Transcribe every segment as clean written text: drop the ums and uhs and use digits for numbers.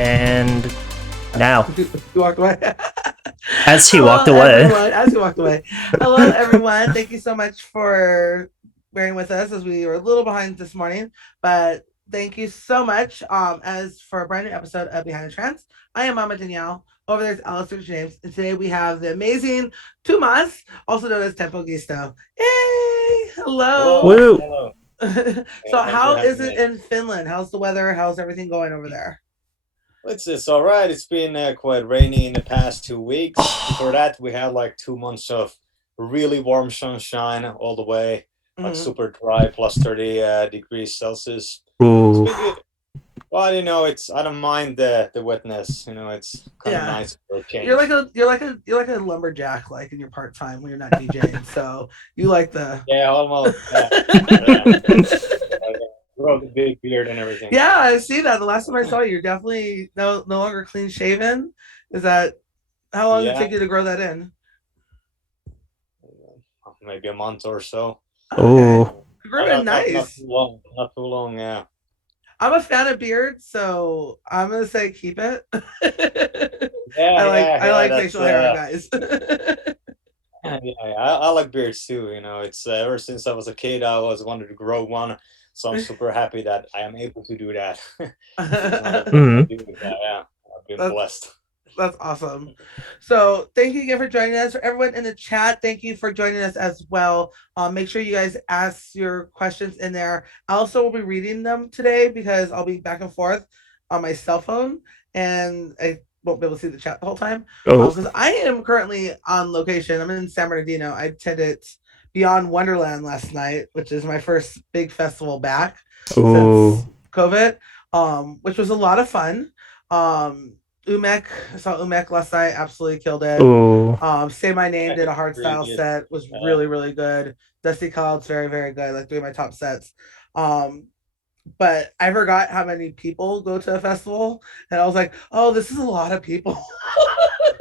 And now, He walked away. as he Hello, walked away. everyone. As he walked away. Hello, everyone. Thank you so much for bearing with us as we were a little behind this morning, but thank you so much. As for a brand new episode of Behind the Trance, I am Mama Danielle. Over there's Alistair James, and today we have the amazing Tumas, also known as Tempo Giusto. Yay! Hello. Hello, Woo! hello. So, Thanks for how is having it me. in Finland? How's the weather? How's everything going over there? It's all right. It's been quite rainy in the past 2 weeks. Before that, we had like 2 months of really warm sunshine all the way, like Mhm. super dry, plus 30 degrees Celsius. It's Ooh. been good. Well, it's I don't mind the wetness. It's kind of Yeah. nice for a You're like change. a lumberjack like in your part time when you're not DJing. So you like the Yeah, almost. Yeah, yeah. I grow the big beard and everything. Yeah, I see that. The last time I saw you, you're definitely no longer clean shaven. Is that how long did it Yeah, take you to grow that in? maybe a month or so. Oh, okay. Ooh. You No, grew in not nice. too long. Not too long. Yeah. I'm a fan of beards, so I'm gonna say keep it. Yeah, yeah, I yeah. like That's facial hair on guys. yeah, I like beards too. It's ever since I was a kid, I always wanted to grow one. So I'm super happy that I am able to do that. I Mm. do that. Yeah, I've been that's blessed. That's awesome. So thank you again for joining us. For everyone in the chat, thank you for joining us as well. Make sure you guys ask your questions in there. I also will be reading them today because I'll be back and forth on my cell phone and I won't be able to see the chat the whole time. Oh. Because I am currently on location. I'm in San Bernardino. I attended Beyond Wonderland last night, which is my first big festival back since Ooh. COVID, which was a lot of fun. Um, Umek, I saw Umek last night, absolutely killed it. Ooh. Say My Name did a hard Really style good. set, was Uh, really, really good. Dusty Cloud's very, very good, like three of my top sets. Um, but I forgot how many people go to a festival, and I was like, oh, this is a lot of people.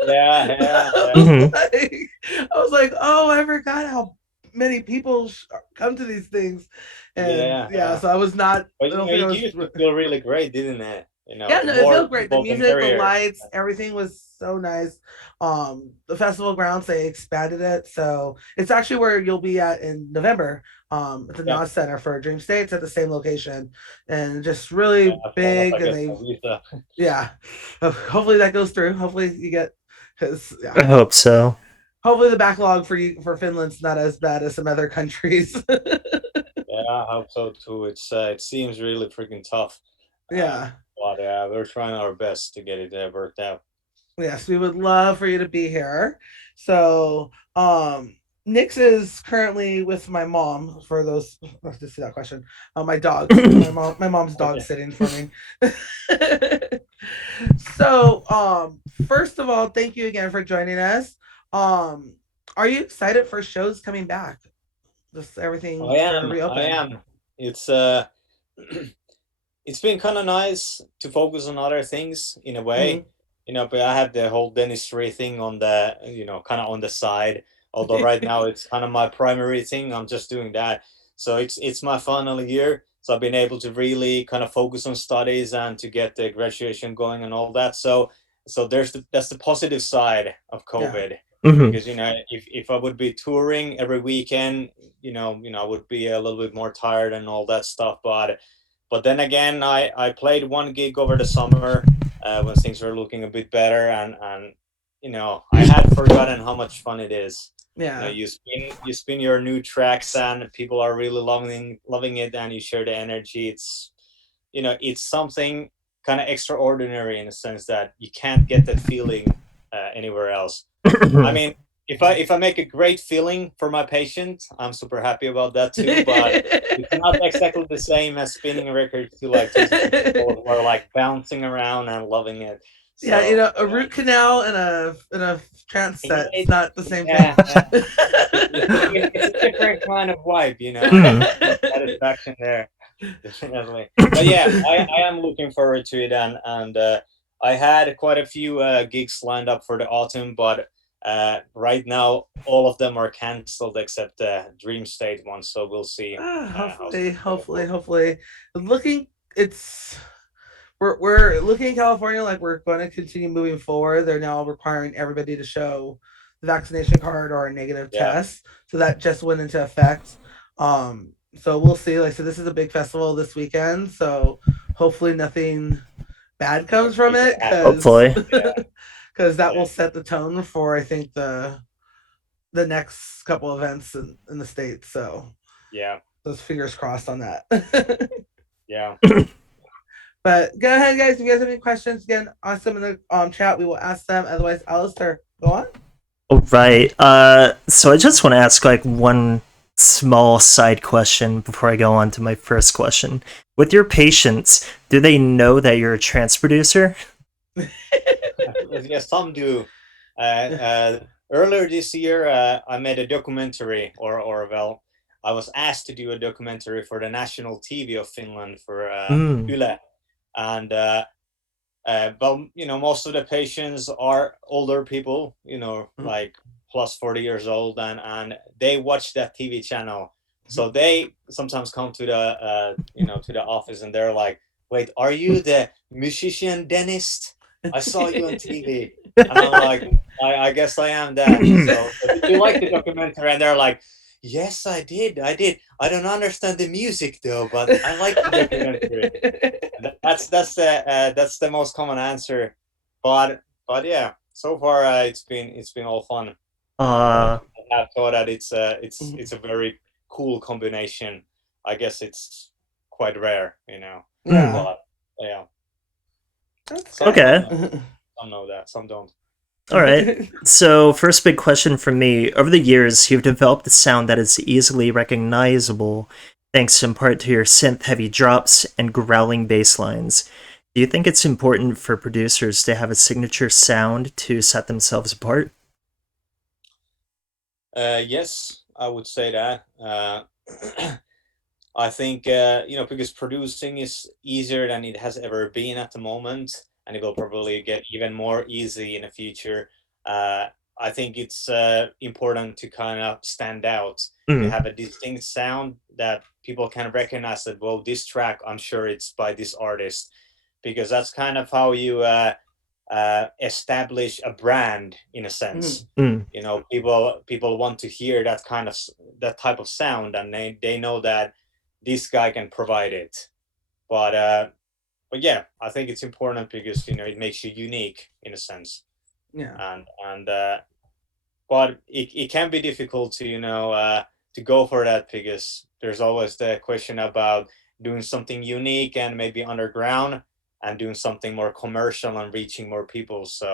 yeah, yeah, I yeah, was Mm-hmm. like, I was like, oh, I forgot how many people come to these things, and yeah, yeah, yeah. so I was not. But I don't think I it was. used to feel really great, didn't it? Yeah, The no, it more felt great. The people, the music, the merrier. lights, everything was so nice. The festival grounds, they expanded it, so it's actually where you'll be at in November. At the Yeah, NOS Center for Dream States at the same location, and just yeah. really As long as big. I And get they've my visa. yeah, hopefully that goes through. Hopefully you get because yeah, I hope so. hopefully the backlog for you for Finland's not as bad as some other countries. Yeah, I hope so too. It seems really freaking tough. Uh, Yeah. but yeah, we're trying our best to get it worked out. Yes, we would love for you to be here. So, Nix is currently with my mom. For those, let's just see that question. My dogs. My mom's dog Okay. sitting for me. So, first of all, thank you again for joining us. Um, are you excited for shows coming back? Just everything I starting to am. I reopen. am. It's it's been kind of nice to focus on other things in a way, Mm-hmm. but I have the whole dentistry thing on the, kind of on the side. Although right now it's kind of my primary thing. I'm just doing that. So it's my final year. So I've been able to really kind of focus on studies and to get the graduation going and all that. So that's the positive side of Yeah. COVID. Mm-hmm. Because if I would be touring every weekend, I would be a little bit more tired and all that stuff. But then again, I played one gig over the summer when things were looking a bit better, and I had forgotten how much fun it is. Yeah. You spin your new tracks, and people are really loving it, and you share the energy. It's something kind of extraordinary in a sense that you can't get that feeling anywhere else. I mean, if I make a great feeling for my patient, I'm super happy about that too. But it's not exactly the same as spinning a record to like tons of people who are like bouncing around and loving it. Yeah, So a root canal and a trance set. It's it, not the same thing. yeah, it's a different kind of vibe, Mm-hmm. satisfaction there, definitely. But yeah, I am looking forward to it, and I had quite a few gigs lined up for the autumn, but right now all of them are cancelled except the Dream State one. So we'll see how's Hopefully, it gonna go. hopefully. Looking, it's we're looking at California like we're going to continue moving forward. They're now requiring everybody to show the vaccination card or a negative Yeah, test. So that just went into effect. So we'll see. Like, so this is a big festival this weekend. So hopefully nothing bad comes from it it, happens. because Hopefully. Yeah, because that yeah, will set the tone for, I think, the next couple events in the states. So yeah, those fingers crossed on that. yeah. But go ahead, guys. If you guys have any questions, again, ask them in the chat. We will ask them. Otherwise, Alistair, go on. All right. So I just want to ask like one small side question before I go on to my first question. With your patients, do they know that you're a trance producer? Yeah, some do. Earlier this year, I made a documentary, or well, I was asked to do a documentary for the national TV of Finland for Mm. Yle, and well, most of the patients are older people, like plus 40 years old, and they watch that TV channel, so they sometimes come to the to the office, and they're like, "Wait, are you the musician dentist? I saw you on TV." And I'm like, I guess I am that. So, but did you like the documentary? And they're like, "Yes, I did. I did. I don't understand the music though, but I like the documentary." That's the most common answer, but yeah, so far it's been all fun, and Uh, I thought that it's a very cool combination. I guess it's quite rare, Yeah, but yeah, that's some okay. know that, some don't. All right. good. So, first big question from me. Over the years, you've developed a sound that is easily recognizable, thanks in part to your synth heavy drops and growling bass lines. Do you think it's important for producers to have a signature sound to set themselves apart? Yes, I would say that. I think because producing is easier than it has ever been at the moment, and it will probably get even more easy in the future. Uh, I think it's important to kind of stand out, to Mm. have a distinct sound that people can recognize that, well, this track, I'm sure it's by this artist, because that's kind of how you establish a brand in a sense. Mm. People want to hear that type of sound, and they know that this guy can provide it. But yeah, I think it's important because it makes you unique in a sense, Yeah. and but it can be difficult to go for that, because there's always the question about doing something unique and maybe underground, and doing something more commercial and reaching more people. So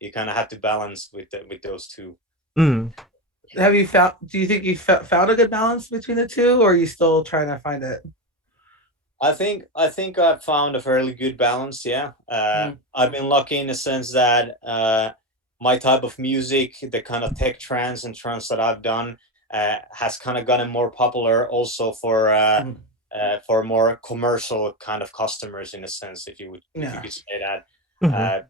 you kind of have to balance with those two. Mm. Have you found? Do you think you found a good balance between the two, or are you still trying to find it? I think I've found a fairly good balance. Yeah, Mm. I've been lucky in the sense that my type of music, the kind of tech trance and trance that I've done, has kind of gotten more popular also Mm. for more commercial kind of customers, in a sense, if you Yeah. could say that. Mhm.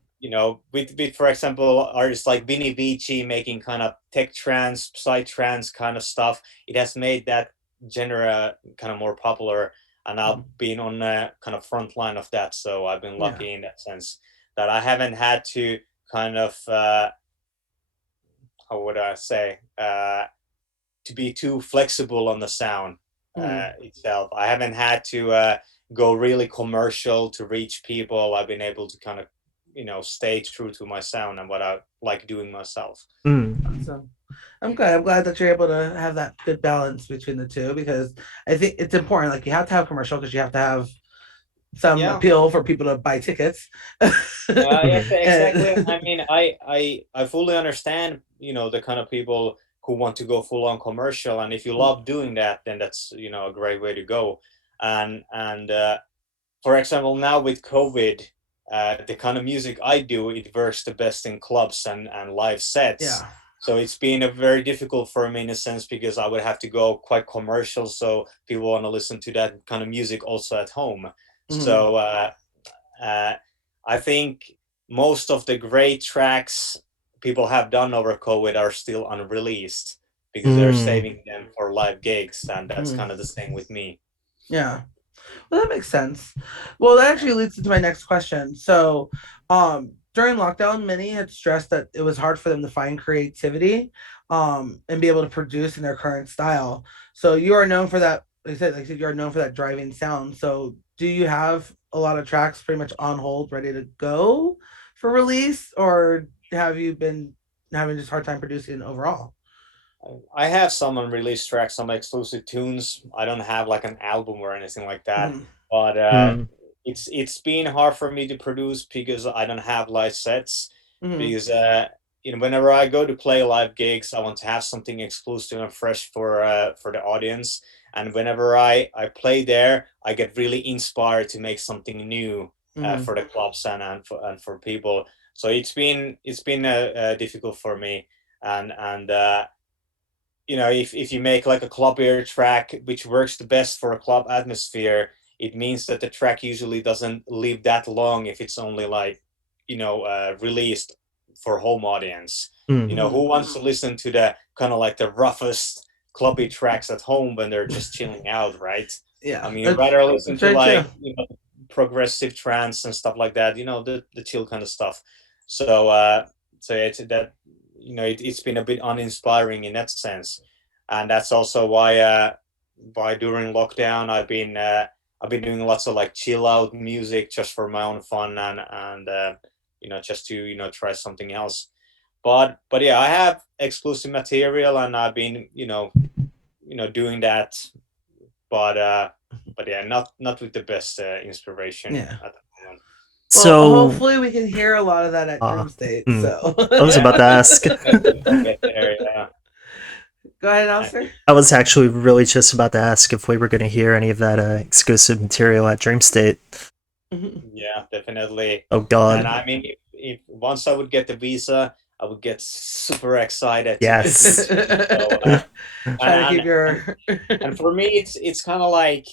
With for example, artists like Vinny Vici making kind of tech trance, psy trance kind of stuff, it has made that genre kind of more popular, and I've Mm. been on the kind of front line of that. So I've been Yeah. lucky in that sense that I haven't had to kind of how would I say, to be too flexible on the sound Mm. itself. I haven't had to go really commercial to reach people. I've been able to kind of stay true to my sound and what I like doing myself. Mm. So I'm good. I'm glad that you're able to have that good balance between the two, because I think it's important. Like, you have to have commercial because you have to have some Yeah. appeal for people to buy tickets. Yes, Mhm. exactly. I And, mean, I fully understand, the kind of people who want to go full on commercial, and if you love doing that, then that's a great way to go. And for example, now with COVID, the kind of music I do, it works the best in clubs and live sets. yeah. So it's been a very difficult for me in a sense, because I would have to go quite commercial, so people want to listen to that kind of music also at home. Mhm. So uh, I think most of the great tracks people have done over COVID are still unreleased, because they're Mm. saving them for live gigs, and that's Mhm. kind of the same with me. Yeah. Well, that makes sense. Well, that actually leads into my next question. So, during lockdown, many had stressed that it was hard for them to find creativity, and be able to produce in their current style. So, you are known for that. Like I said, you are known for that driving sound. So, do you have a lot of tracks pretty much on hold, ready to go for release, or have you been having just hard time producing overall? I have some unreleased tracks, some exclusive tunes. I don't have like an album or anything like that, Mm-hmm. but Mm. it's been hard for me to produce because I don't have live sets. Mm-hmm. Because whenever I go to play live gigs, I want to have something exclusive and fresh for the audience. And whenever I play there, I get really inspired to make something new Mm-hmm. for the clubs and for people. So it's been difficult for me, and if you make like a clubbier track which works the best for a club atmosphere, it means that the track usually doesn't live that long if it's only like released for home audience. Mm. Who wants to listen to the kind of like the roughest clubby tracks at home when they're just chilling out, right? I Yeah, mean, you'd rather listen that's to very true. like progressive trance and stuff like that, the chill kind of stuff. So it's that it's been a bit uninspiring in that sense, and that's also why during lockdown I've been doing lots of like chill out music just for my own fun, and just to try something else. But yeah, I have exclusive material, and I've been doing that, but yeah, not with the best inspiration Yeah. at the moment. Well, So, hopefully we can hear a lot of that at Dream State. mm, So I was about Yeah, to ask. I'll get there. Yeah. go ahead, And Alistair. I was actually really just about to ask if we were going to hear any of that exclusive material at Dream State. Mhm. yeah, definitely. Oh And God, I mean, if once I would get the visa, I would get super excited to get the yes. interview. So, and Trying to keep and your. and for me, it's kind of like,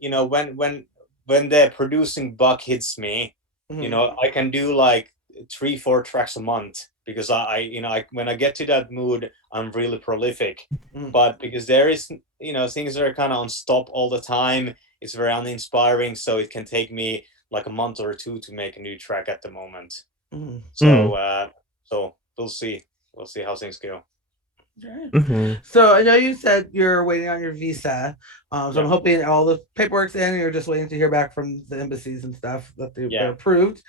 when the producing bug hits me, Mhm. I can do like 3-4 tracks a month because when I get to that mood, I'm really prolific. Mhm. But because there is, things that are kind of on stop all the time, it's very uninspiring. So it can take me like a month or two to make a new track at the moment. Mhm. So Mm. uh, so we'll see how things go. Right. Hmm. So I know you said you're waiting on your visa. So I'm Yeah, hoping all the paperwork's in and you're just waiting to hear back from the embassies and stuff that they're yeah. approved.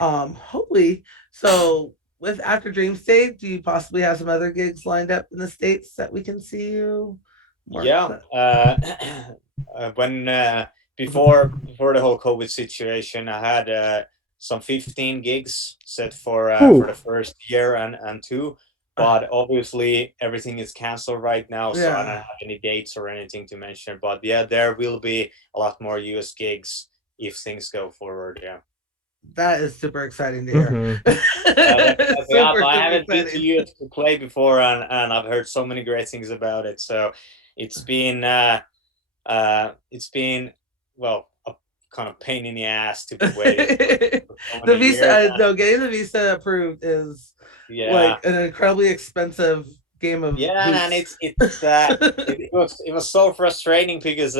Hopefully. So with After Dream State, do you possibly have some other gigs lined up in the States that we can see you work? Yeah. When Mhm. before the whole COVID situation, I had some 15 gigs set for Ooh. the first year and two, but obviously everything is canceled right now, so I don't Yeah, have any dates or anything to mention. But yeah, there will be a lot more US gigs if things go forward. Yeah. that is super exciting to hear. Hmm. Yeah, definitely. Yeah, Super, I super haven't been to exciting. US to play before, and I've heard so many great things about it. So it's been it's been, well, a kind of pain in the ass to be waiting for so The many visa, years. no, getting the visa approved is Yeah, like an incredibly expensive game of yeah, and hoops. it was so frustrating because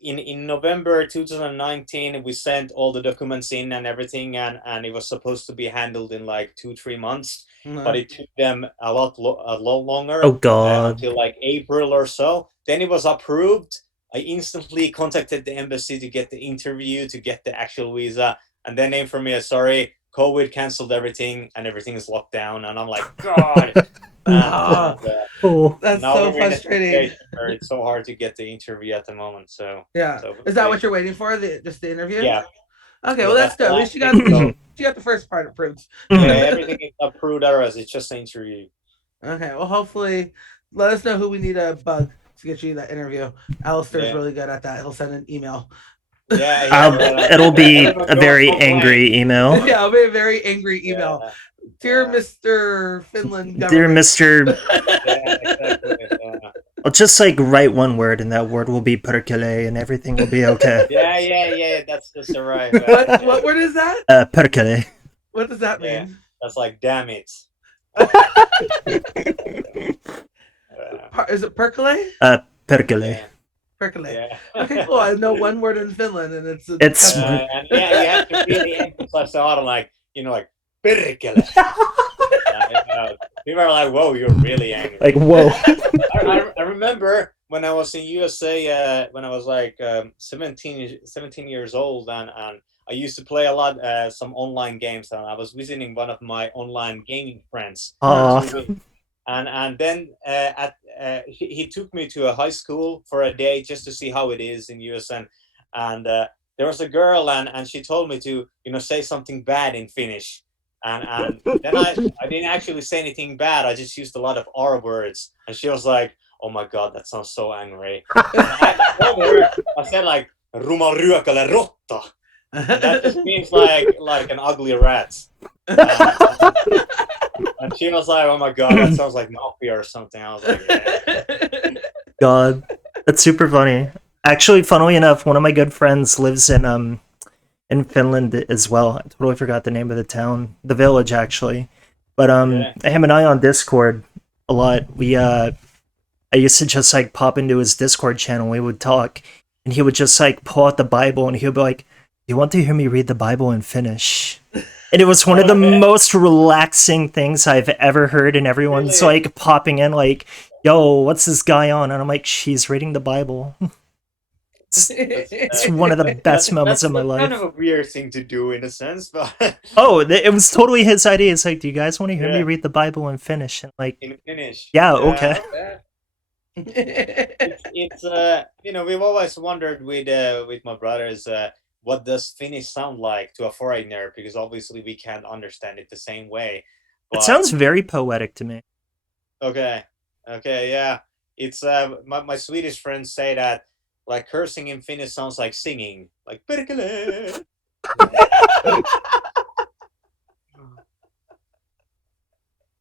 in November 2019 we sent all the documents in and everything, and it was supposed to be handled in like 2-3 months, but Uh, it took them a lot Oh longer, God. until like April or so. Then it was approved. I instantly contacted the embassy to get the interview, to get the actual visa, and then they informed me, sorry, COVID canceled everything and everything is locked down, and I'm like, God. And ah, Oh. that's now so we're in a frustrating. situation where it's so hard to get the interview at the moment. So, Yeah, so we'll is that see. what you're waiting for? Just the interview? Yeah, Okay, yeah, well that's that's the good. At last least you thing. got So, you got the first part approved. yeah, Mhm. everything is approved. Otherwise, it's just an interview. Okay, well hopefully let us know who we need to bug to get you that interview. Alistair's Yeah, really good at that. He'll send an email. yeah, yeah. Well, It'll be everyone a don't very complain. angry email. Yeah, it'll be a very angry email. Yeah, Dear yeah, Mr. Finland Dear government. Mr. yeah, exactly. Yeah, I'll just like write one word and that word will be perkele and everything will be okay. yeah, yeah, yeah. That's the right. What word is that? Perkele. What does that Yeah, mean? that's like, damn it. Yeah, Is it percolate? Perkele. yeah. Percolate. Yeah. Okay, cool. I know one word in Finland, and it's a It's cuss word. And yeah, you have to really emphasize the autumn, like like perkele. People are like, "Whoa, you're really like, angry." whoa. I remember when I was in USA, when I was like 17 years old, and I used to play a lot some online games, and I was visiting one of my online gaming friends. Uh-huh. And then he took me to a high school for a day just to see how it is in US, and there was a girl, and she told me to say something bad in Finnish, and then I didn't actually say anything bad. I just used a lot of R words, and she was like, "Oh my god, that sounds so angry." I told her, I said like "rumal ryökäle rotta," and that just means like an ugly rat. And, and she was like, "Oh my god, that sounds like mafia or something." I was like, "Yeah." God, that's super funny. Actually, funnily enough, one of my good friends lives in Finland as well. I totally forgot the name of the town, the village actually. But Okay. him and I on Discord a lot. I used to just like pop into his Discord channel. We would talk, and he would just like pull out the Bible, and he would be like, "You want to hear me read the Bible in Finnish?" And it was one of the most relaxing things I've ever heard. And everyone's Really? like popping in, like, "Yo, what's this guy on?" And I'm like, "She's reading the Bible." That's It's one of the best moments of my that's kind of life. a weird thing to do in a sense, but Oh, it was totally his idea. It's like, "Do you guys want to hear me yeah, read the Bible in Finnish?" And like, in Finnish. yeah, Yeah, okay. okay. It's we've always wondered with my brothers what does Finnish sound like to a foreigner, because obviously we can't understand it the same way. It But sounds very poetic to me. okay, okay, yeah, it's my Swedish friends say that like cursing in Finnish sounds like singing, like perkele.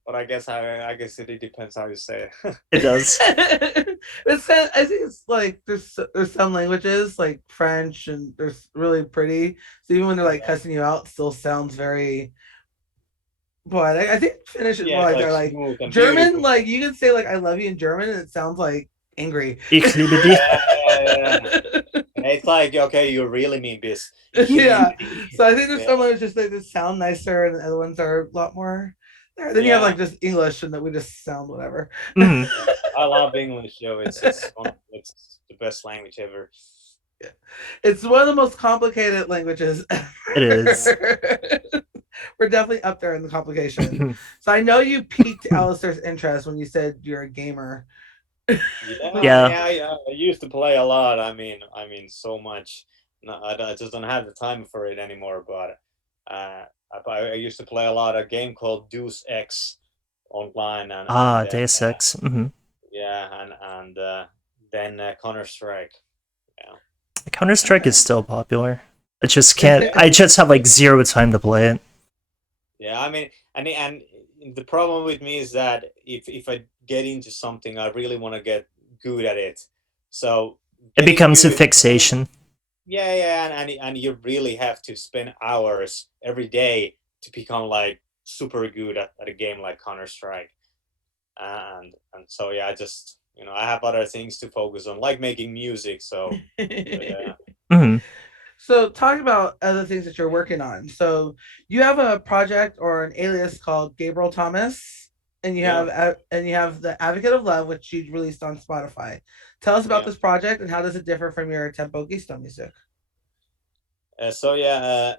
But I guess it depends how you say it. It does. I think it's like there's some languages like French and they're really pretty. So even when they're like Yeah. cussing you out, it still sounds very poetic. I think Finnish is Yeah, more it's like like they're like smooth and German. beautiful. Like you can say like I love you in German and it sounds like angry. Ich liebe dich. Yeah, yeah, yeah. It's like, okay, you really mean this. Yeah. So I think there's Yeah, some languages that just sound nicer and the other ones are a lot more there. Then you have yeah, like just English and that we just sound whatever. Mhm. yeah. I love English, yo. It's the best language ever. It's one of the most complicated languages It is. ever. We're definitely up there in the complication. So I know you piqued Alistair's interest when you said you're a gamer. Yeah, Yeah. yeah. I used to play a lot. I mean, so much. No, I just don't have the time for it anymore. But I used to play a lot. A game called Deus Ex online, and then Deus Ex. yeah, and then Counter Strike. Yeah. Counter Strike is Okay. still popular. I just can't. I just have like zero time to play it. Yeah, I mean, and the problem with me is that if I get into something, I really want to get good at it. So It getting becomes a good, fixation. yeah, yeah, and you really have to spend hours every day to become like super good at a game like Counter Strike. And so yeah, I just I have other things to focus on, like making music. So yeah, hmm So talk about other things that you're working on. So you have a project or an alias called Gabriel Thomas, and yeah, you have the Advocate of Love, which you released on Spotify. Tell us about yeah. this project and how does it differ from your tempo Giusto music? So yeah,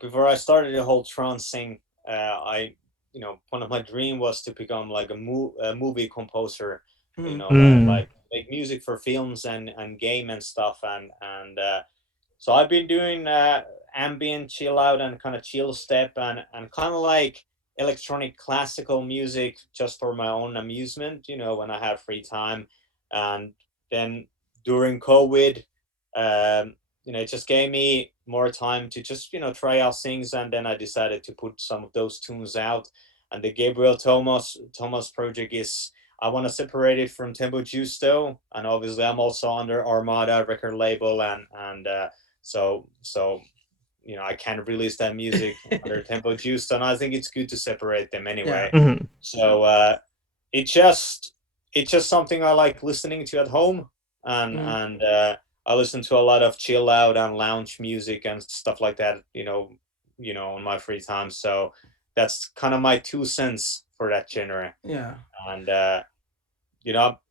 before I started the whole trance thing, I, one of my dream was to become like a movie composer. Mm. Mm. Like make music for films and game and stuff, and so I've been doing ambient chill out and kind of chill step and kind of like electronic classical music just for my own amusement. When I have free time, and then during COVID, it just gave me more time to just try out things, and then I decided to put some of those tunes out. And the Gabriel Thomas project is, I want to separate it from Tempo Giusto, and obviously I'm also under Armada record label, and so I can't release that music under Tempo Giusto, and I think it's good to separate them Yeah. anyway. hmm So it just it's just something I like listening to at home, Mm. and I listen to a lot of chill out and lounge music and stuff like that. On my free time. So that's kind of my 2 cents for that genre. Yeah. And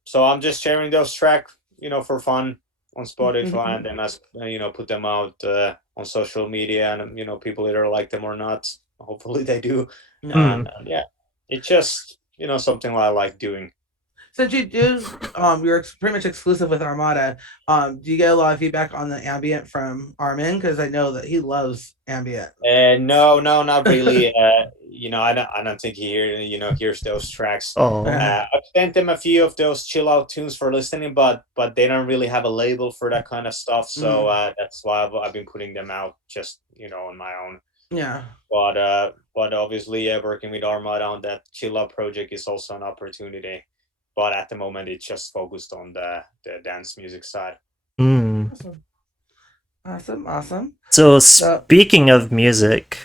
so I'm just sharing those tracks, for fun on Spotify, and then put them out on social media, and people either like them or not. Hopefully they do, Yeah. Mm. and yeah, it's just something I like doing. Since you do, you're pretty much exclusive with Armada. Do you get a lot of feedback on the ambient from Armin? Because I know that he loves ambient. No, no, not really. I don't think he hears those tracks. Oh. Yeah. I've sent him a few of those chill out tunes for listening, but they don't really have a label for that kind of stuff. So Mm. that's why I've been putting them out just on my own. Yeah. But obviously, working with Armada on that chill out project is also an opportunity. But at the moment, it's just focused on the dance music side. Mm. Awesome. Awesome. Awesome. So So, speaking of music,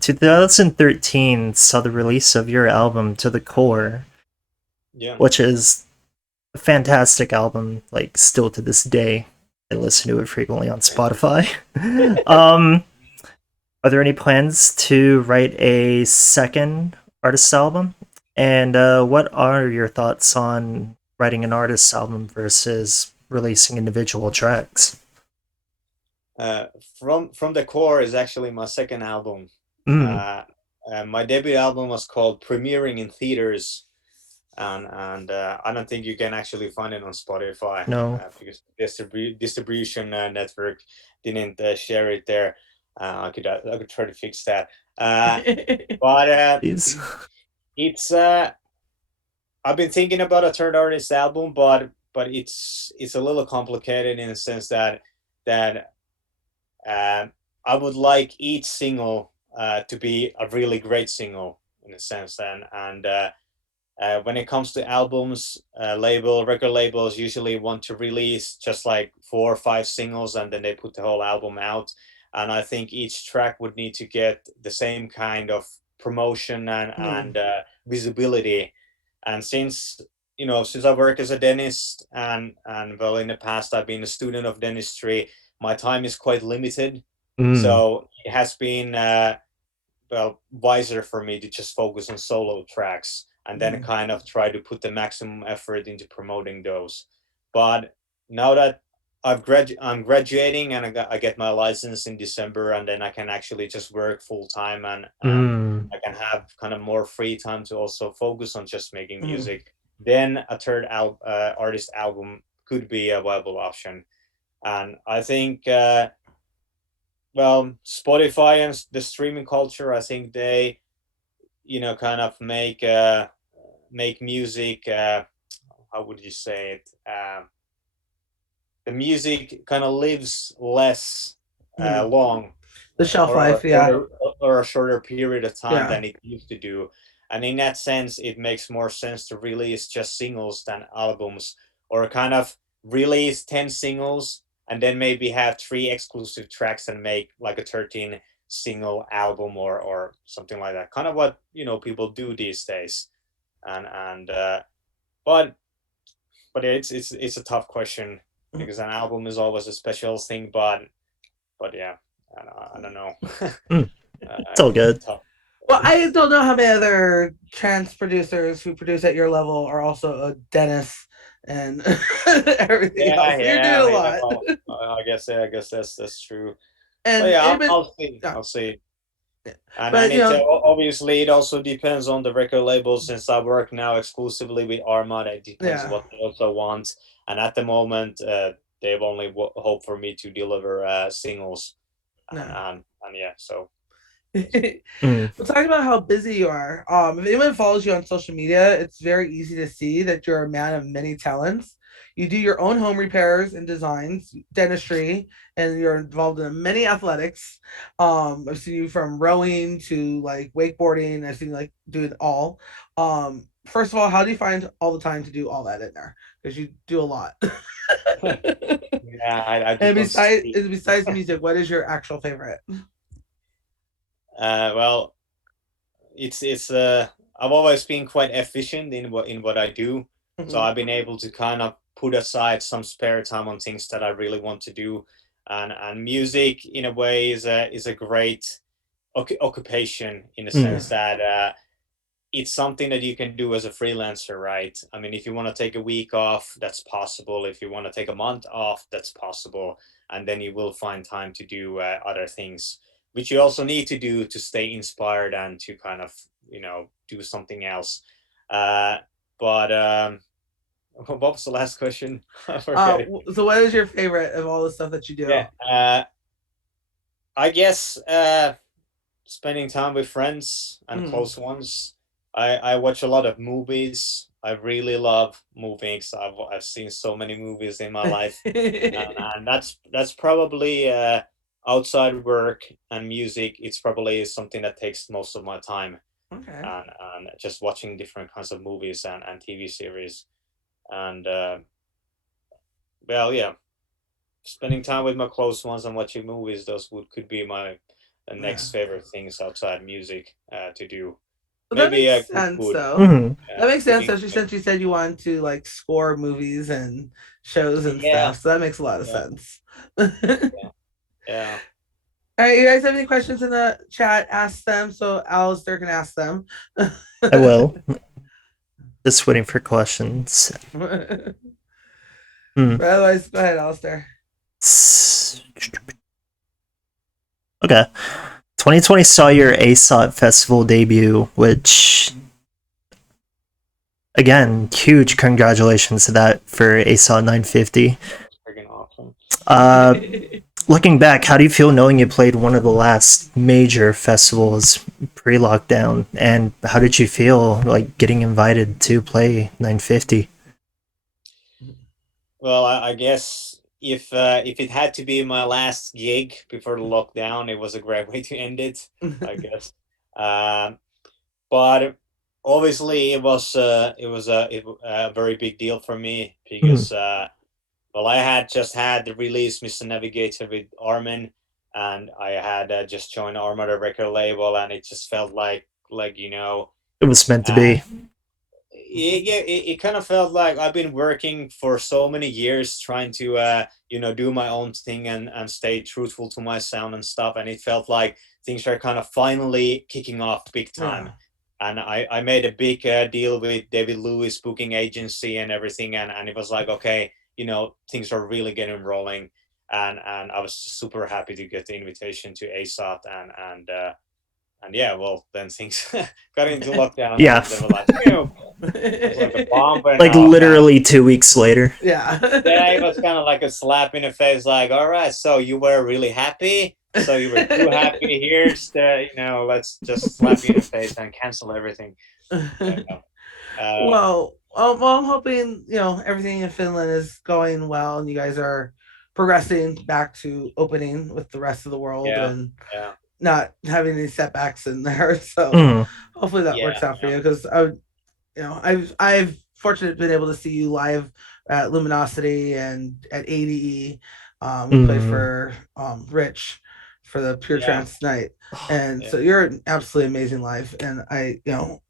2013 saw the release of your album To the Core, Yeah. which is a fantastic album. Like still to this day, I listen to it frequently on Spotify. um, are there any plans to write a second artist album? And what are your thoughts on writing an artist album versus releasing individual tracks? Uh, from the Core is actually my second album. Mm, Uh, my debut album was called Premiering in Theaters, and I don't think you can actually find it on Spotify no. because distribution network didn't share it there. I could try to fix that. Uh, but Please. it's I've been thinking about a third artist album, but it's a little complicated in the sense that um, I would like each single to be a really great single in a sense, and when it comes to albums, record labels usually want to release just like 4 or 5 singles, and then they put the whole album out. And I think each track would need to get the same kind of promotion and mm, visibility. And since I work as a dentist, and well, in the past I've been a student of dentistry, my time is quite limited. Mm, So it has been wiser for me to just focus on solo tracks and then mm, kind of try to put the maximum effort into promoting those. But now that I'm graduating, and I get my license in December, and then I can actually just work full time, and mm, I can have kind of more free time to also focus on just making mm. music. Then a third artist album could be a viable option. And I think Spotify and the streaming culture, I think they kind of make music. How would you say it? The music kind of lives less Mm. long, The shelf or life. Yeah. a shorter period of time Yeah. than it used to do. And in that sense, it makes more sense to release just singles than albums, or kind of release 10 singles and then maybe have 3 exclusive tracks and make like a 13 single album, or something like that. Kind of what people do these days. And but it's a tough question Mm. because an album is always a special thing, but yeah, I don't know. mm. It's all good. Tough Well, question. I don't know how many other trance producers who produce at your level are also a dentist and everything Yeah, else. So you're doing yeah, a yeah. lot. Well, I guess that's true. But And yeah, it been, I'll see. yeah. I'll see. And But it obviously it also depends on the record label. Since I work now exclusively with Armada, it depends yeah, what they also want. And at the moment, they've only hope for me to deliver singles, and yeah. and and yeah. So Mm, We're talking about how busy you are. If anyone follows you on social media, it's very easy to see that you're a man of many talents. You do your own home repairs and designs, dentistry, and you're involved in many athletics. I've seen you from rowing to like wakeboarding. I've seen you like do it all. First of all, how do you find all the time to do all that in there? Because you do a lot. yeah, I just And don't besides, sleep. besides music, what is your actual favorite? Well, it's I've always been quite efficient in what I do, so Mm-hmm. I've been able to kind of put aside some spare time on things that I really want to do. And music in a way is a great occupation, in the Mm. sense that it's something that you can do as a freelancer, right? I mean, if you want to take a week off, that's possible. If you want to take a month off, that's possible. And then you will find time to do other things, which you also need to do to stay inspired and to kind of, do something else. Uh, but what was the last question? I forget it. So what is your favorite of all the stuff that you do? Yeah, I guess spending time with friends and Mm. close ones. I watch a lot of movies. I really love movies. I've seen so many movies in my life, and that's probably outside work and music. It's probably something that takes most of my time, Okay. and just watching different kinds of movies and TV series. And well, yeah, spending time with my close ones and watching movies. Those would could be my Yeah. next favorite things outside music to do. Well, that Maybe makes cook sense, food. though. Mhm. That makes sense, Cooking. especially since you said you wanted to like score movies and shows and Yeah, stuff. So that makes a lot of yeah, sense. All yeah, yeah. right, you guys have any questions in the chat? Ask them so Alistair can ask them. I will. Just waiting for questions. But Hmm. otherwise, go ahead, Alistair. Okay. 2020 saw your ASOT festival debut, which, again, huge congratulations to that for ASOT 950. Freaking awesome. Uh, Looking back, how do you feel knowing you played one of the last major festivals pre-lockdown, and how did you feel like getting invited to play 950? Well, I guess if it had to be my last gig before the lockdown, it was a great way to end it, I guess. Um, but obviously, it was a very big deal for me Mhm. because well, I had just had the release Mr. Navigator with Armin, and I had just joined Armada record label, and it just felt like It was meant to uh, be. it kind of felt like I've been working for so many years trying to do my own thing and stay truthful to my sound and stuff, and it felt like things are kind of finally kicking off big time. Yeah. And I made a big deal with David Lewis booking agency and everything, and it was like, okay, things are really getting rolling, and I was super happy to get the invitation to ASOT, and yeah, well, then things got into lockdown, Yeah. and they were like, it was like a bomb went Like off, and literally 2 weeks later. yeah, it Yeah. was kind of like a slap in the face. Like, all right, so you were really happy, so you were too happy. Here's let's just slap you in the face and cancel everything. Yeah. Uh, Well, I'm hoping everything in Finland is going well, and you guys are progressing back to opening with the rest of the world, yeah, and yeah, not having any setbacks in there. So Mm. hopefully that yeah, works out for yeah, you, because I've fortunate been able to see you live at Luminosity and at ADE. We played Mm. for Rich for the Pure yeah, Trance night, and yeah. so you're an absolutely amazing live. And Thank you.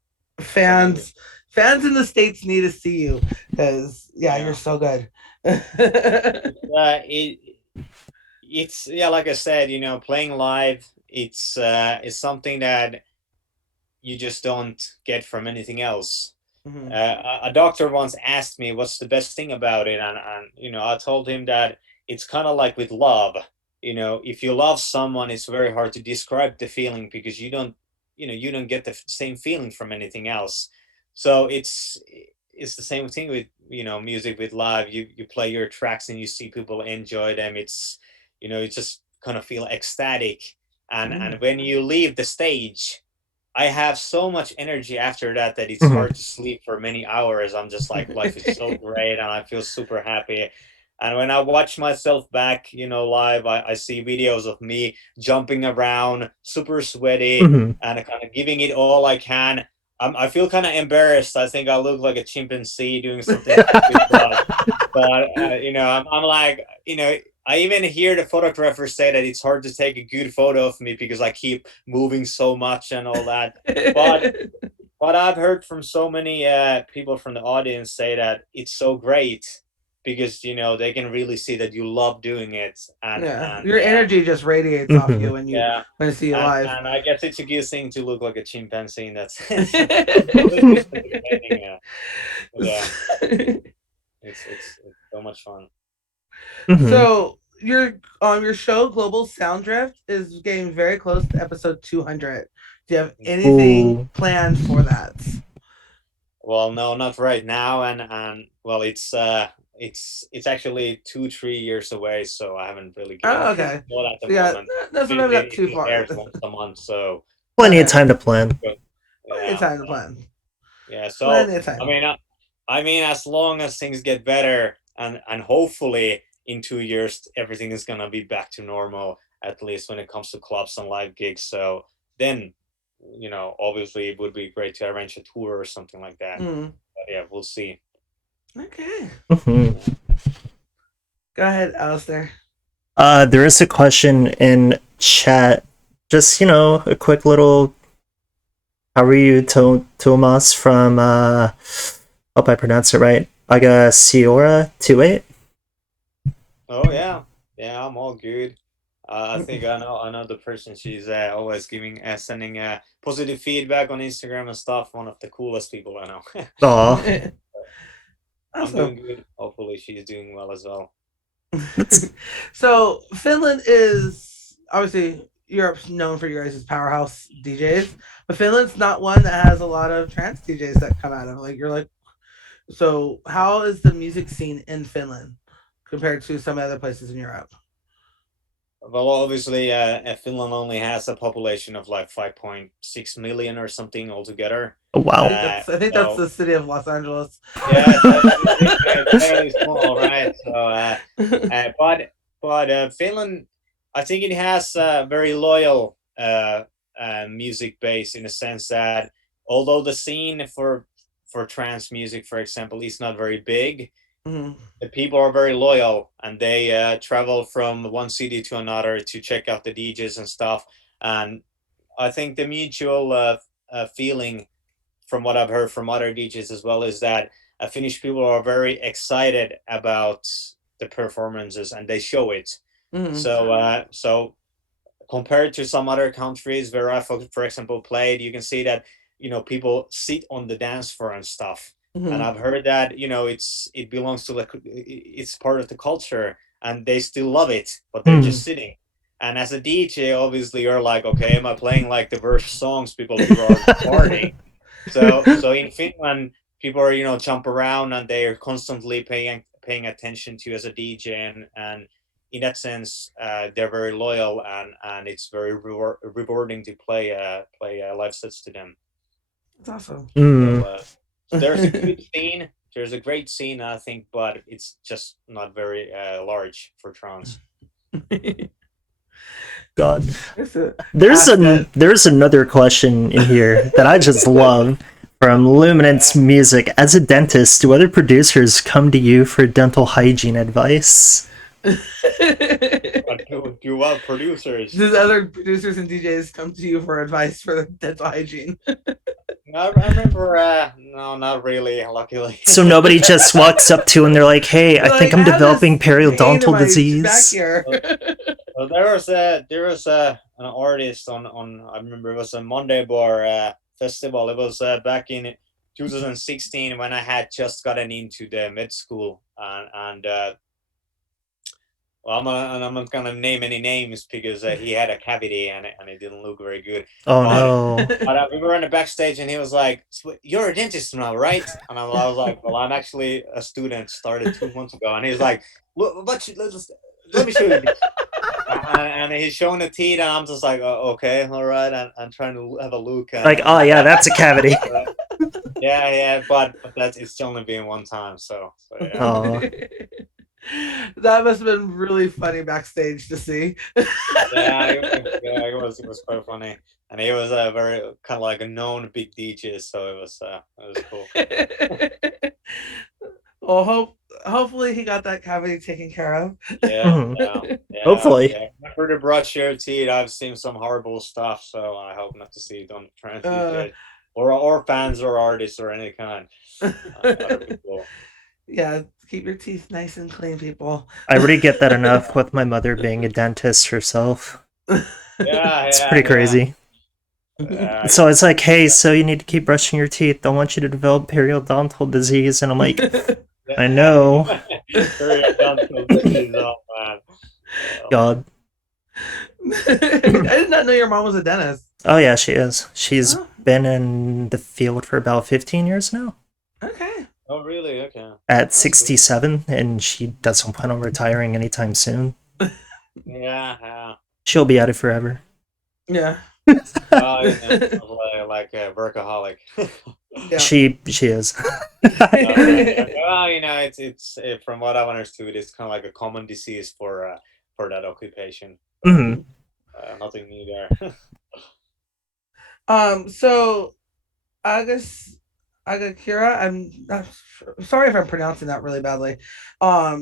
fans fans in the States need to see you, because yeah, you're Yeah. so good. It it's yeah, like I said, playing live. It's something that you just don't get from anything else. Mhm. A doctor once asked me what's the best thing about it, and I told him that it's kind of like with love. If you love someone, it's very hard to describe the feeling because you don't get the same feeling from anything else. So it's the same thing with music with live. You play your tracks and you see people enjoy them. You just kind of feel ecstatic, and Mhm. when you leave the stage, I have so much energy after that it's Mhm. hard to sleep for many hours. I'm just like, life is so great, and I feel super happy. And when I watch myself back, live, I see videos of me jumping around, super sweaty, Mhm. and kind of giving it all I can. I feel kind of embarrassed. I think I look like a chimpanzee doing something stupid, but I'm like, I even hear the photographer say that it's hard to take a good photo of me because I keep moving so much and all that. But I've heard from so many people from the audience say that it's so great because they can really see that you love doing it, Yeah, and your energy just radiates off you Mhm. when yeah, I see you and live. and I guess it's a good thing to look like a chimpanzee in that sense. Well, it's just entertaining, yeah. But yeah, it's so much fun. Mhm. So your show Global Sound Drift is getting very close to episode 200. Do you have anything Ooh. planned for that? Well, no, not right now, and well, it's actually 2 3 years away, so I haven't really given Oh, it okay. thought at the So yeah, moment. that's It, maybe it, not too it far. airs once a month, so Plenty of Okay, time to plan. but plenty of yeah, time to plan. yeah. So Plenty of I time. mean, as long as things get better, and hopefully in 2 years everything is gonna be back to normal, at least when it comes to clubs and live gigs. So then, obviously it would be great to arrange a tour or something like that. Mm. But yeah, we'll see. Okay, Mhm. Yeah. go ahead, Alistair. There is a question in chat. Just, a quick little how are you, Tomas from hope I pronounced it right. Agasiora 28? Oh yeah, yeah. I'm all good. I think I know the person. She's always sending positive feedback on Instagram and stuff. One of the coolest people I know. Aw. I'm Awesome. doing good. Hopefully she's doing well as well. That's So Finland is obviously Europe's known for your guys' powerhouse DJs, but Finland's not one that has a lot of trance DJs that come out of. Like you're like, so how is the music scene in Finland compared to some other places in Europe? Well, obviously, Finland only has a population of like 5.6 million or something altogether. wow. I think that's So the city of Los Angeles. yeah, so it's fairly small, right? So, but Finland, I think it has a very loyal music base, in the sense that although the scene for trance music, for example, is not very big, Mhm. the people are very loyal, and they travel from one city to another to check out the DJs and stuff. And I think the mutual feeling, from what I've heard from other DJs as well, is that Finnish people are very excited about the performances, and they show it. Mhm. So compared to some other countries where I, for example, played, you can see that people sit on the dance floor and stuff. And Mhm. I've heard that it belongs to, like, it's part of the culture, and they still love it, but they're Hmm. just sitting. And as a DJ, obviously, you're like, okay, am I playing like the worst songs? People are partying. So in Finland, people are jump around, and they are constantly paying attention to you as a DJ, and in that sense, they're very loyal, and it's very rewarding to play live sets to them. That's awesome. Hmm. So there's a good scene. There's a great scene, I think, but it's just not very large for trance. God. It's a There's ask it. there's another question in here that I just love from Yeah. Luminance Music. As a dentist, do other producers come to you for dental hygiene advice? But do well producers. Does other producers and DJs come to you for advice for dental hygiene? I remember. No, not really. Luckily. So nobody just walks up to and they're like, "Hey, I You're think like, I'm I have developing this pain in periodontal my back disease." here. Well, well, there was an artist on, I remember it was a Monday Bar festival. It was back in 2016, when I had just gotten into the med school, and well, I'm not gonna name any names, because he had a cavity, and it didn't look very good. Oh But no. we were in the backstage, and he was like, "You're a dentist now, right?" And I was like, "Well, I'm actually a student. Started 2 months ago." And he's like, "Look, let me show you this." And he's showing the teeth, and I'm just like, oh, "Okay, all right." I'm trying to have a look, Like, oh yeah, that's a cavity. uh, yeah, yeah, but that's it's only been one time, so yeah. Oh. That must have been really funny backstage to see. Yeah, it was quite funny, and he was a very kind of like a known big DJ, so it was cool. Well, hopefully he got that cavity taken care of. Yeah, Mhm. yeah, yeah, Hopefully. yeah. Remember to brush your teeth. I've seen some horrible stuff, so I hope not to see it on trans uh, DJs or fans or artists or any kind. That would be cool. Yeah, keep your teeth nice and clean, people. I already get that enough with my mother being a dentist herself. Yeah, It's pretty yeah, crazy. yeah. So it's like, hey, so you need to keep brushing your teeth. Don't want you to develop periodontal disease. And I'm like, I Yeah. know. Periodontal disease. Oh man. Oh, God. I did not know your mom was a dentist. Oh, yeah, she is. She's Oh, been in the field for about 15 years now. okay. oh really? Okay. At That's cool. 67, and she doesn't plan on retiring anytime soon. Yeah, yeah. She'll be at it forever. Yeah. Oh, yeah. Like a workaholic. Yeah. She is. Well, it's from what I've understood, it's kind of like a common disease for that occupation. But Mhm. nothing new there. So Agus Agakira, I'm not, sorry if I'm pronouncing that really badly.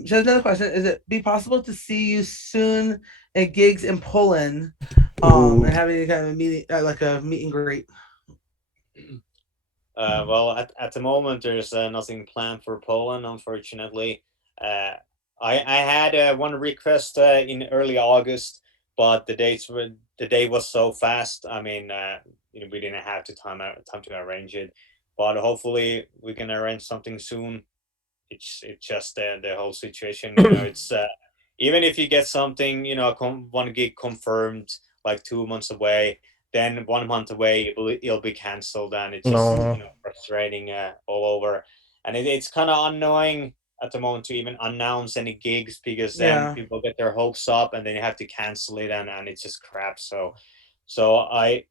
She has another question. Is it be possible to see you soon at gigs in Poland? Ooh. And having a kind of a meeting, like a meet and greet. Well, at the moment, there's nothing planned for Poland, unfortunately. Uh, I had one request in early August, but the day was so fast. I mean, we didn't have to time to arrange it, but hopefully we can arrange something soon. It's just the whole situation. It's even if you get something, one gig confirmed like 2 months away, then 1 month away it'll be canceled, and it's just No. frustrating all over. And it's kind of annoying at the moment to even announce any gigs, because then Yeah. people get their hopes up and then you have to cancel it, and it's just crap. So I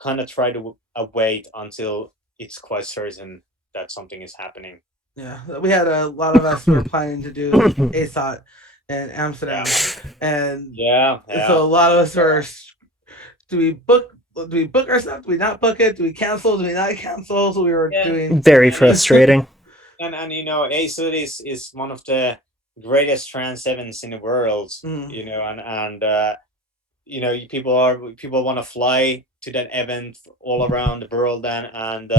kind of try to wait until it's quite certain that something is happening. Yeah, we had a lot of us were planning to do ASOT in Amsterdam, Yeah. and Yeah, so yeah, a lot of us were. Do we book? Do we book our stuff? Do we not book it? Do we cancel? Do we not cancel? So we were yeah. doing. Very And frustrating. ASUD is one of the greatest trance events in the world. Mm, People want to fly to that event all around the world, and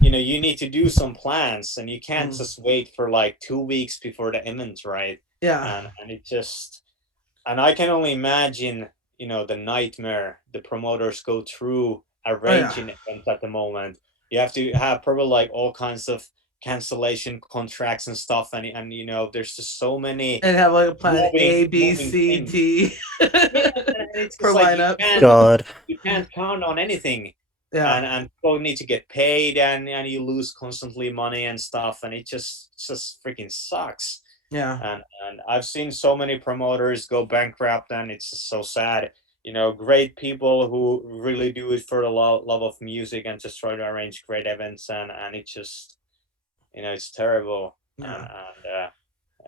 you need to do some plans, and you can't mm, just wait for like 2 weeks before the event, right? yeah. And it just and I can only imagine, the nightmare the promoters go through Oh yeah. arranging events at the moment. You have to have probably like all kinds of cancellation contracts and stuff, and there's just so many And have like a plan moving A, B, moving C, things. D Yeah, and it's per just like you lineup. can't God. you can't count on anything, Yeah, and people need to get paid, and you lose constantly money and stuff, and it just freaking sucks. yeah. And I've seen so many promoters go bankrupt, and it's just so sad. Great people who really do it for the love of music and just try to arrange great events, and it just it's terrible. and Yeah. and yeah,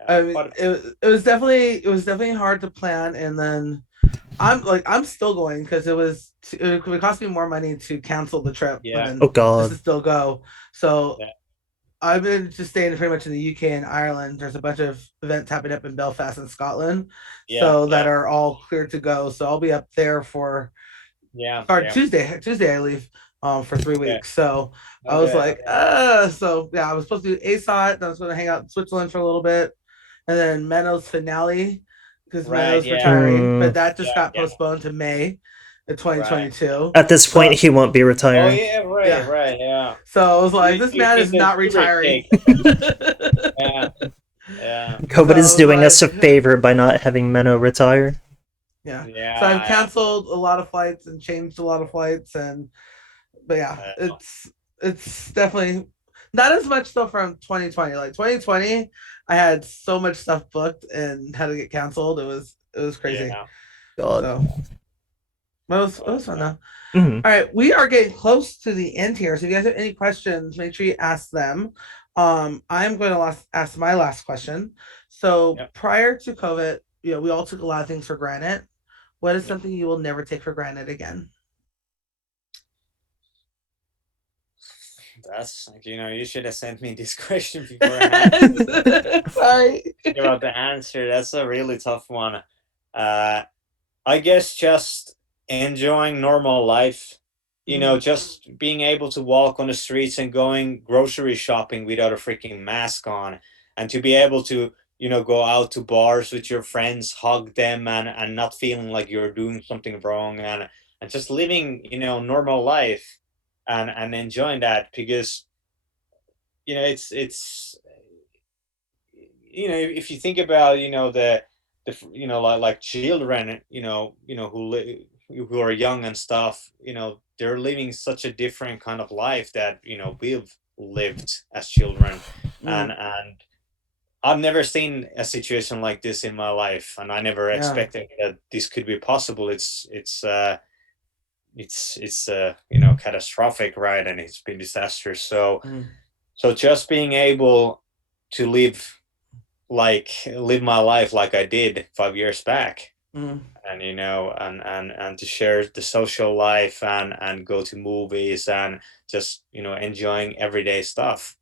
I mean, but it was definitely hard to plan, and then I'm still going because it would cost me more money to cancel the trip yeah, than Oh, just to God. still go. So yeah, I've been just staying pretty much in the UK and Ireland. There's a bunch of events happening up in Belfast and Scotland, yeah, so that yeah, are all clear to go. So I'll be up there for yeah, start yeah. Tuesday. Tuesday I leave for three Okay, weeks. So I was okay, like, okay. so yeah, I was supposed to do ASOT. Then I was going to hang out in Switzerland for a little bit, and then Menno's finale because Right, Menno's yeah, retiring, but Mm, that just yeah, got yeah. postponed to May of Right. 2022. at this point, So he won't be Oh retiring. yeah, right, yeah, right, yeah. so I was like, this You man need is the not sugar retiring. cake. Yeah, yeah, So COVID I is was doing us like, a favor by not having Menno retire. yeah. So I've yeah, canceled a lot of flights and changed a lot of flights, and but yeah, yeah. it's definitely not as much though from 2020. Like 2020, I had so much stuff booked and had to get canceled. It was crazy. Yeah. God. So it was fun Yeah. though. Hmm. All right, we are getting close to the end here. So if you guys have any questions, make sure you ask them. I'm going to ask my last question. So Yep. prior to COVID, we all took a lot of things for granted. What is Yep. something you will never take for granted again? That's you should have sent me this question beforehand. Sorry. Think about the answer. That's a really tough one. Uh, I guess just enjoying normal life. Mhm. Just being able to walk on the streets and going grocery shopping without a freaking mask on. and to be able to, go out to bars with your friends, hug them, and not feeling like you're doing something wrong, and just living, normal life, and enjoying that. Because it's if you think about, the like children, who are young and stuff, they're living such a different kind of life that, we've lived as children. Mm, And I've never seen a situation like this in my life, and I never yeah. expected that this could be possible. It's catastrophic, right? And it's been disastrous. Mm, So just being able to live my life like I did 5 years back, mm, and and to share the social life, and go to movies, and just enjoying everyday stuff.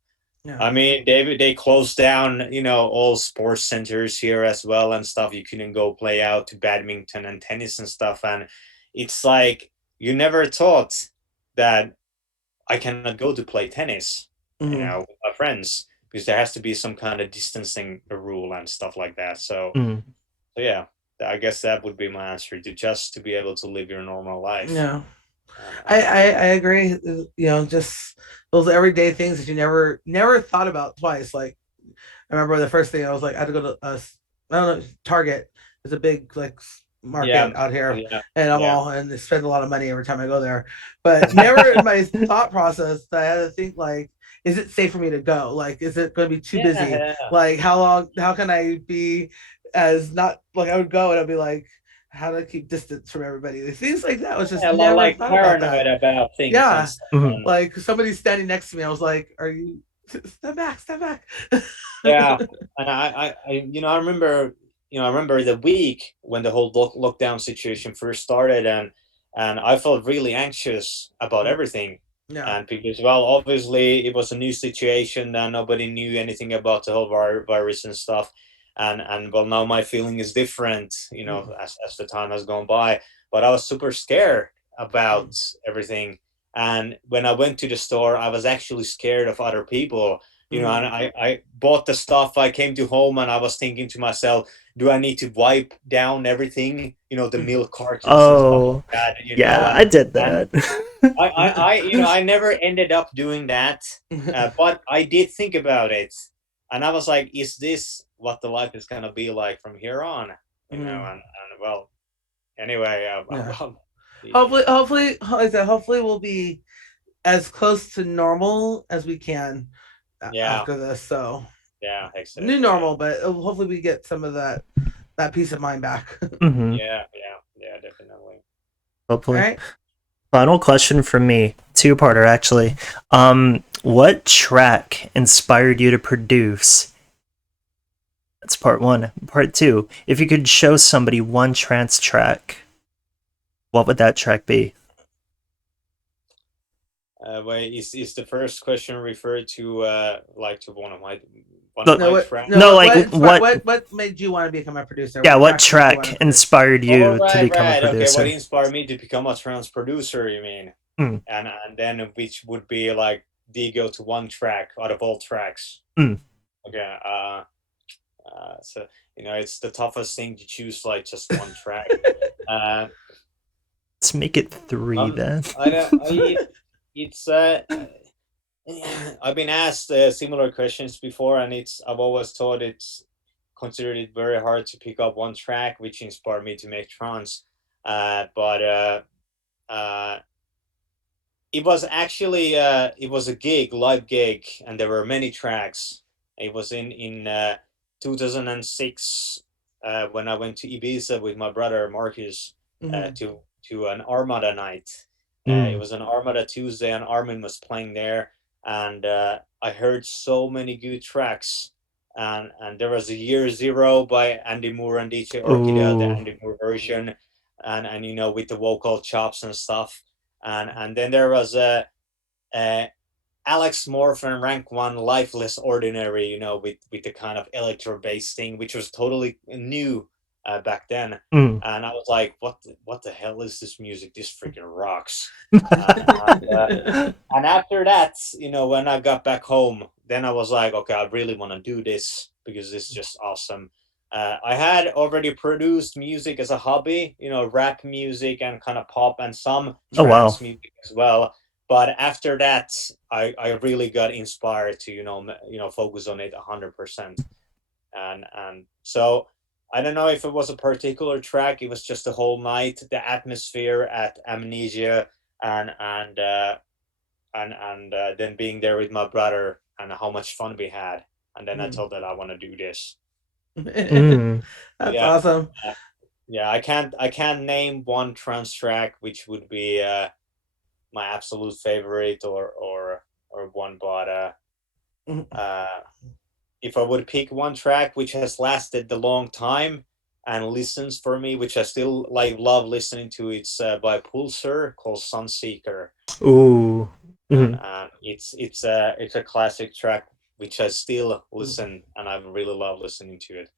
yeah. I mean, they closed down, all sports centers here as well and stuff. You couldn't go play out to badminton and tennis and stuff. And it's like you never thought that I cannot go to play tennis, Mm, with my friends, because there has to be some kind of distancing rule and stuff like that. Mm. So yeah, I guess that would be my answer, to just to be able to live your normal life. yeah. And I agree. Just those everyday things that you never thought about twice. Like I remember the first thing I was like, I had to go to I don't know, Target. It's a big like yeah, market out here, yeah, and yeah, they spend a lot of money every time I go there. But never in my thought process that I had to think like, is it safe for me to go? Like, is it going to be too busy? yeah, Like, how long? How can I be as not like I would go and I'd be like, how to keep distance from everybody? Things like that was just yeah. never Like thought about that. paranoid about things and Yeah, stuff. Mhm. And like somebody standing next to me, I was like, "Are you step back, step back?" yeah, and I remember, I remember the week when the whole lockdown situation first started, and I felt really anxious about everything. Yeah. And because, well, obviously it was a new situation, and nobody knew anything about the whole virus and stuff. And well, now my feeling is different, Mm, as the time has gone by. But I was super scared mm, about everything. And when I went to the store, I was actually scared of other people, mm, and I bought the stuff. I came to home, and I was thinking to myself, do I need to wipe down everything, the mm. milk cartons and stuff Oh, like that, yeah, I did and that. I never ended up doing that, but I did think about it, and I was like, is this what the life is gonna be like from here on? Mm, And well, anyway, yeah. well, Like I said, hopefully we'll be as close to normal as we can yeah, after this. So yeah, new exactly, yeah, normal, but hopefully we get some of that peace of mind back. Hmm. yeah, yeah, yeah, definitely. All Hopefully. right. Final question from me, two-parter actually. What track inspired you to produce? That's part one. Part two, if you could show somebody one trance track, what would that track be? Wait, is the first question referred to, like, to one of Look, No, my what? tracks? No, no, like what? what made you want to become a producer? Yeah, What what tracks made you want track to produce? inspired Oh, you to right, become a right. Okay, what producer? inspired me to become a trance producer, you mean? Mm, And then which would be like the go to one track out of all tracks. mm. Okay. So it's the toughest thing to choose like just one track. Uh, Let's make it three um, then. I don't. It's I've been asked similar questions before, and I've always thought it's considered it very hard to pick up one track which inspired me to make trance. But uh, it was actually it was a live gig, and there were many tracks. It was in 2006, when I went to Ibiza with my brother Marcus, Mm-hmm. to an Armada night. It Mm. was an Armada Tuesday, and Armin was playing there, and I heard so many good tracks. And there was a Year Zero by Andy Moore and DJ Orchidea, the Ooh. Andy Moore version, and with the vocal chops and stuff. And then there was a Alex Morph and Rank One Lifeless Ordinary, with the kind of electro bass thing, which was totally new back then, Mm. and I was like, what the hell is this music? This freaking rocks. And after that, when I got back home, then I was like, okay, I really want to do this because this is just awesome. I had already produced music as a hobby, rap music and kind of pop and some Oh, wow. trance music as well. But after that, I really got inspired to focus on it 100%. And so I don't know if it was a particular track. It was just the whole night, the atmosphere at Amnesia, and then being there with my brother and how much fun we had. And then I told that I want to do this. Mm. That's Yeah, awesome. yeah. I can't name one trance track which would be my absolute favorite or one, but if I would pick one track which has lasted the long time and listens for me, which I still love listening to, it's by Pulsar called Sunseeker. Ooh. And Mm. it's a classic track which I still listen and I really love listening to it.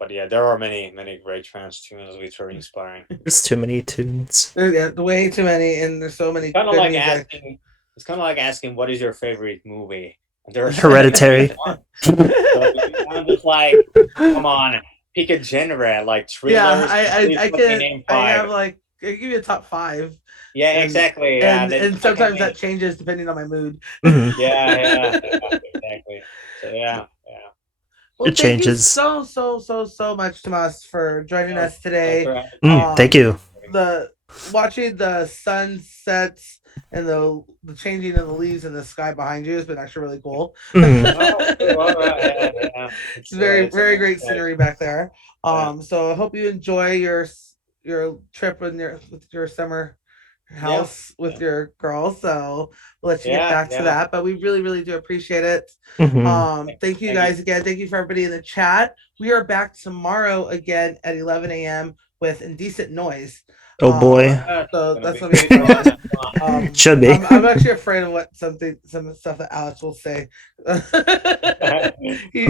But yeah, there are many great trance tunes which are inspiring. There's too many tunes. Yeah, way too many, and there's so many Kind of good like music. asking. It's kind of like asking what is your favorite movie. And there's Hereditary. so I'm just like, come on, pick a genre like Yeah, thrillers. Please I let me can name I have five. like I give you a top 5, Yeah, and exactly. Yeah, and and then and I can sometimes name. that changes depending on my mood. Mhm. Yeah, exactly. So yeah. Well, It thank you changes. so much, Tomas, for joining Oh, us thanks today. for having me. Thank you. The watching the sunsets and the changing of the leaves in the sky behind you has been actually really cool. Mhm. Oh, cool. All right. Yeah. It's very It's a very nice great day. scenery back there. Yeah. So I hope you enjoy your trip with your summer Yeah. house with your girls. So we'll let you get Yeah. back to Yeah. that. But we really do appreciate it. Mhm. Thank you Thank you. guys again. Thank you for everybody in the chat. We are back tomorrow again at 11 a.m. with Indecent Noise. Oh boy. So Gonna that's be gonna be pretty fun. fun. Should be. I'm actually afraid of some of the stuff that Alex will say. I'm not. He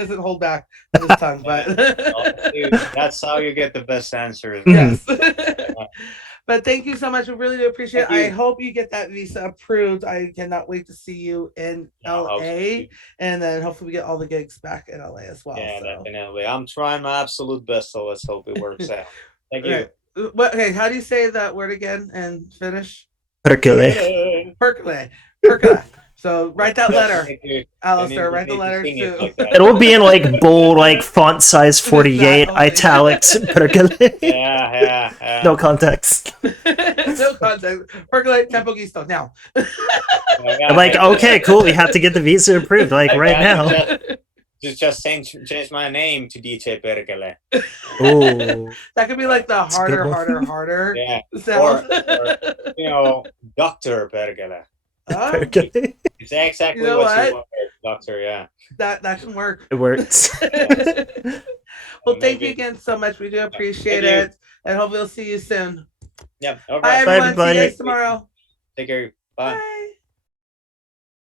doesn't hold back with his tongue, but Dude, that's how you get the best answers, man. Mhm. yes. But thank you so much. We really do appreciate it. Thank I you. hope you get that visa approved. I cannot wait to see you in I hope so too. LA, and then hopefully we get all the gigs back in LA as well. Yeah, So, definitely. I'm trying my absolute best, so let's hope it works out. Thank you. right. What? Okay, how do you say that word again and finish? Hercule. Percolate. Percolate. So write that letter, You Alistair. need Write the to letter sing it too. like that. It'll be in like bold, like font size Just that 48, only. italics, Hercule. Yeah. No context. No context. Percolate tempo giusto now. I'm like, okay, cool. We have to get the visa approved, like I right got now. just change my name to DJ Perkele. Ooh, That could be like the that's a good harder one. Yeah. sound. Dr. Perkele. Oh, Hercule. It's exactly you know what you what? want, Doctor. Yeah. That can work. It works. Well, thank you Maybe. again so much. We do appreciate Thank you. it, and hopefully we'll see you soon. Yeah. All Bye, right. everyone. See you everybody. guys tomorrow. Take care. Bye. Bye.